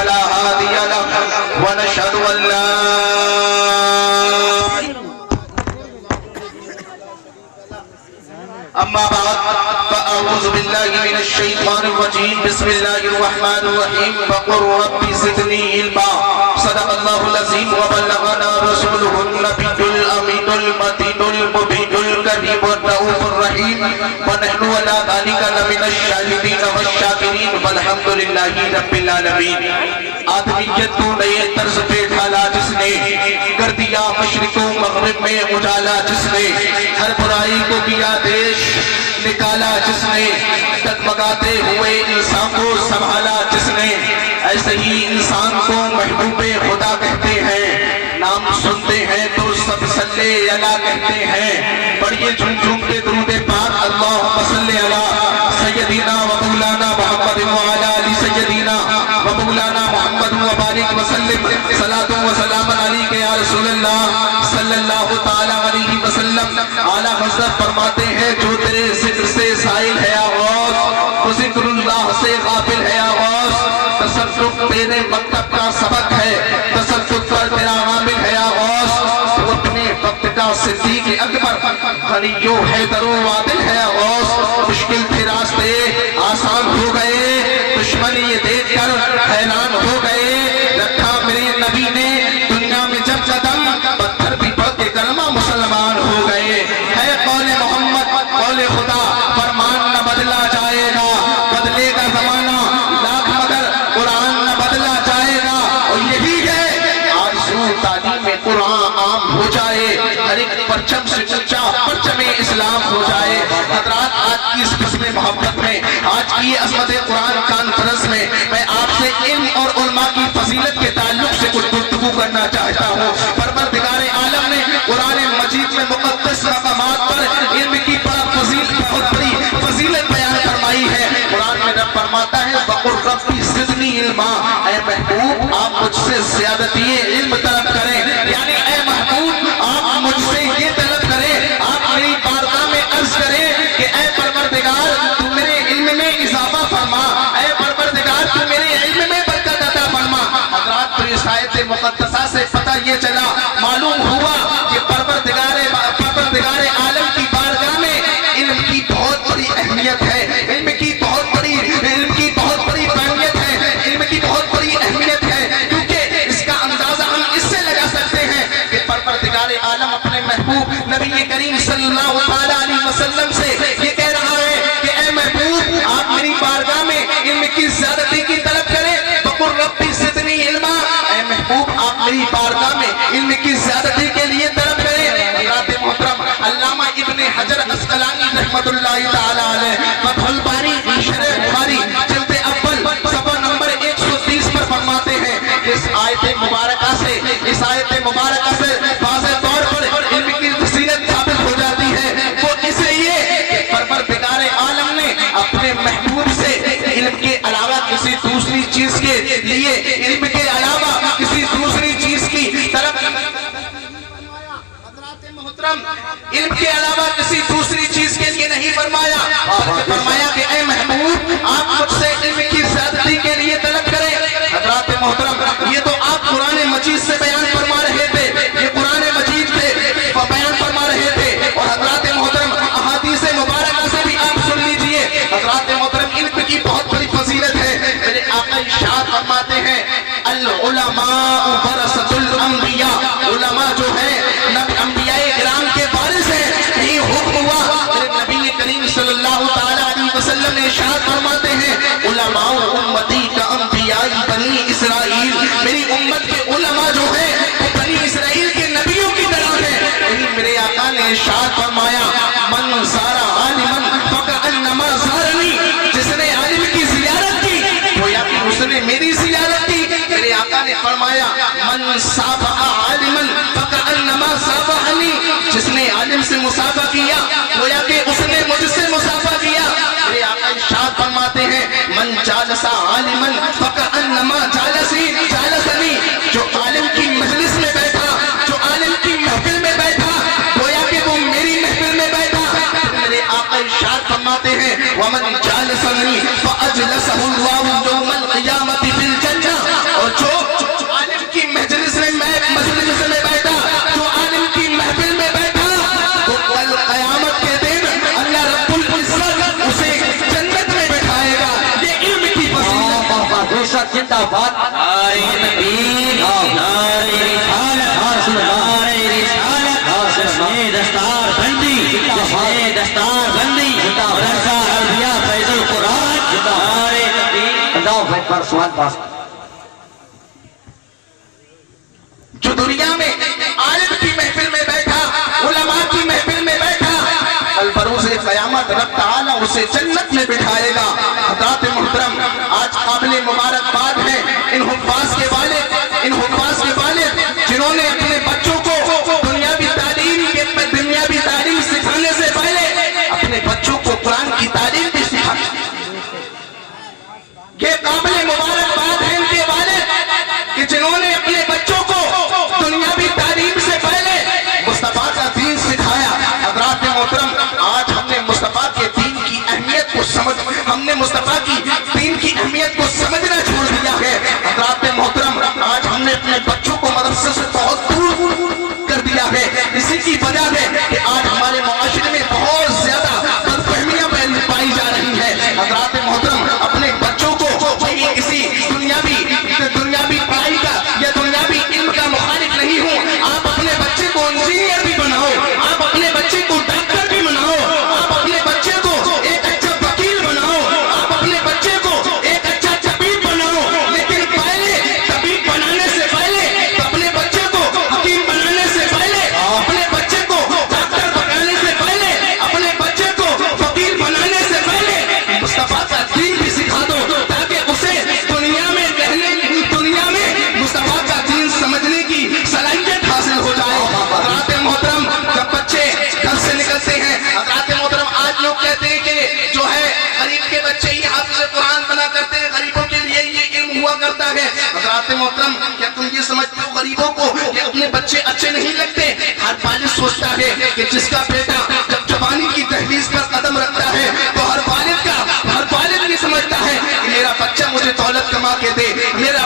فلا هادي له ونشهد أن لا أما بعد فأعوذ بالله من الشيطان الرجيم بسم الله الرحمن الرحيم فقل رب زدني علما صدق الله العظيم وبلغنا رسوله النبي الأمين المتين المبين الكريم الرؤوف الرحيم ونحن على ذلك لمن الشاهدين والشاكرين والحمد لله رب العالمين آدمیت کو نئے طرز پہ ڈھالا جس نے کر دیا مشرق و مغرب میں اجالا جس نے ہر برائی کو کیا دیش نکالا جس نے ڈگمگاتے ہوئے انسان کو سنبھالا جس نے ایسے ہی انسان کو محبوب خدا کہتے ہیں نام سنتے ہیں تو سب صلی اللہ کہتے ہیں پڑھیے جھوم جھوم کے درود پاک اللہم صلی اللہ سیدنا و مولانا محمد وعلی آل سیدنا و مولانا محمد وبارک وسلم صلاۃ و سلام علیک یا رسول اللہ صلی اللہ تعالی علیہ وسلم اعلیٰ حضرت فرماتے ہیں جو تیرے ذکر سے سائل ہے آغاز تو ذکر اللہ سے غافل ہے آغاز تصرف تیرے مکتب کا سبق ہے تصرف پر تیرا عامل ہے آغاز تو اپنے وقت کا صدیق اکبر غنی و حیدر و عادل ہے آغاز مشکل تھے راستے آسان ہو گئے دشمن یہ دیکھ کر حیران ہو گئے رکھا میرے نبی نے دنیا میں جب قدم پتھر بھی پڑھ کے کلمہ مسلمان ہو گئے ہے قول محمد قول خدا فرمان نہ بدلا جائے گا بدلے گا زمانہ لاکھ مگر قرآن نہ بدلا جائے گا اور یہی ہے آرزو تعلیم قرآن عام ہو جائے ہر ایک پرچم سے اونچا پرچم اسلام ہو جائے حضرات آج کی اس قسم محبت میں آج کی عظمت قرآن کانفرنس میں میں آپ سے علم اور علماء کی فضیلت کے تعلق سے کچھ گفتگو کرنا چاہتا ہوں پروردگار عالم نے قرآن مجید میں مقدس مقامات پر علم کی بہت بڑی فضیلت بیان فرمائی ہے قرآن میں رب فرماتا ہے وَقُلْ رَبِّ زِدْنِي عِلْمًا اے محبوب آپ مجھ سے زیادتی علم طلب کریں یعنی اے محبوب آپ مجھ سے یہ طلب کریں آپ میری بارگاہ میں عرض کریں کہ اے پروردگار تو میرے علم میں اضافہ فرما اے پروردگار تو میرے علم میں برکت عطا فرما حضرات تو اس آیت مقدسہ سے پتہ یہ چلا معلوم ہوا کہ پروردگار عالم کی بارگاہ میں علم کی بہت بڑی اہمیت ہے علم کی بہت بڑی اہمیت ہے علم کی بہت بڑی اہمیت ہے کیونکہ اس کا اندازہ ہم اس سے لگا سکتے ہیں کہ پروردگار عالم اپنے محبوب نبی کریم صلی اللہ علیہ وسلم سے یہ کہہ رہا ہے کہ اے محبوب آپ میری بارگاہ میں علم کی زیادتی کی طلب کریں وَقُلْ رَبِّ زِدْنِي عِلْمًا اے محبوب آپ میری بارگاہ میں علم کی زیادتی کے لیے طلب کریں حضرات محترم علامہ ابن حجر عسقلانی رحمت اللہ تعالی علیہ فتح الباری شرح بخاری جلد اول صفحہ نمبر 130 پر فرماتے ہیں اس آیت مبارکہ سے واضح طور پر علم کی فضیلت ثابت ہو جاتی ہے وہ اس لیے کہ پروردگار عالم نے اپنے محبوب سے علم کے علاوہ کسی دوسری چیز کے لیے علم کے علاوہ کسی دوسری چیز کی طرف علم کے علاوہ کسی دوسری چیز کے لیے نہیں فرمایا بلکہ فرمایا کہ اے محبوب آپ مجھ سے علم کی زیادتی کے لیے طلب کریں حضرات محترم یہ تو آپ قرآن مجید سے بیان فرما رہے تھے یہ قرآن مجید سے بیان فرما رہے تھے اور حضرات محترم احادیث مبارکہ سے بھی آپ سن لیجئے حضرات محترم علم کی بہت بڑی فضیلت ہے میرے آقا ارشاد فرماتے ہیں العلماء ورثۃ الانبیاء علماء جو ہے انبیاء کرام کے وارث ہیں یہی حکم ہوا میرے نبی کریم صلی اللہ تعالی علیہ وسلم نے ارشاد فرماتے ہیں علماء امتی کا انبیاء بنی اسرائیل میری امت کے علماء جو ہیں وہ بنی اسرائیل کے نبیوں کی طرح ہیں یہی میرے آقا نے ارشاد فرمایا من زار عالما فکأنما زارنی جس نے عالم کی زیارت کی گویا کہ اس نے میری زیارت کی میرے آقا نے فرمایا من صافح عالما فکأنما صافحنی جس نے عالم سے مصافحہ کیا گویا کہ اس نے مجھ سے مصافحہ کیا میرے آقا ارشاد فرماتے ہیں من جالس عالما فکأنما جالسنی جو عالم کی مجلس میں بیٹھا جو عالم کی محفل میں بیٹھا گویا کہ وہ میری محفل میں بیٹھا میرے آقا ارشاد فرماتے ہیں ومن جالسنی فاجلسہ اللہ یوم القیامت فی الجنہ زندہ باد نعرہ تکبیر نعرہ رسالت نعرہ رسالت جشن دستار بندی جشن دستار بندی مدرسہ عربیہ فیض القرآن نعرہ تکبیر اللہ اکبر سوال پاس جو دنیا میں عالم کی محفل میں بیٹھا علماء کی محفل میں بیٹھا البروز قیامت رب تعالیٰ اسے جنت میں بٹھائے گا حضرات محترم آج قابل مبارکباد ہے ان حفاظ کے والد جنہوں نے اپنے بچوں کو دنیاوی تعلیم سکھانے سے پہلے اپنے بچوں کو قرآن کی تعلیم بھی سکھائی یہ قابل مبارکباد ہے ان کے والد کہ جنہوں نے اپنے بچوں کو دنیاوی تعلیم سے پہلے مصطفیٰ کا دین سکھایا حضرات محترم آج ہم نے مصطفیٰ کے دین کی اہمیت کو سمجھنا چھوڑ دیا ہے حضرات محترم آج ہم نے اپنے بچوں کو مدرسے سے بہت دور کر دیا ہے اسی کی وجہ ہے کہ آج ہمارے معاشرے میں بہت زیادہ بدفہمیاں پائی جا رہی ہیں حضرات محترم اپنے بچوں کو کسی دنیاوی پڑھائی کا یا دنیاوی علم کا مخالف نہیں ہوں آپ اپنے بچے کو انجینئر بھی بناؤ آپ اپنے بچے کو ڈاکٹر بھی بناؤ آپ اپنے بچے کو ایک اچھا وکیل بناؤ آپ اپنے بچے کو ایک اچھا طبیب بناؤ لیکن پہلے طبیب بنانے سے پہلے اپنے بچے کو حکیم بنانے سے پہلے اپنے بچے کو ڈاکٹر بنانے سے پہلے اپنے بچے کو وکیل بنانے سے پہلے مصطفیٰ کا دین بھی سکھا دو تاکہ اسے دنیا میں مصطفیٰ کا دین سمجھنے کی صلاحیت حاصل ہو جائے حضرات محترم جب بچے گھر سے نکلتے ہیں حضرات محترم آج لوگ کہتے ہیں کہ جو ہے غریب کے بچے ہی حافظ قرآن بنا کرتے ہیں غریبوں کے لیے یہ علم ہوا کرتا ہے حضرات محترم کیا تم یہ سمجھتے ہو غریبوں کو کہ اپنے بچے اچھے نہیں لگتے ہر والد سوچتا ہے کہ جس کا بیٹا جب جوانی کی دہلیز پر قدم رکھتا ہے تو ہر والد یہ سمجھتا ہے کہ میرا بچہ مجھے دولت کما کے دے میرا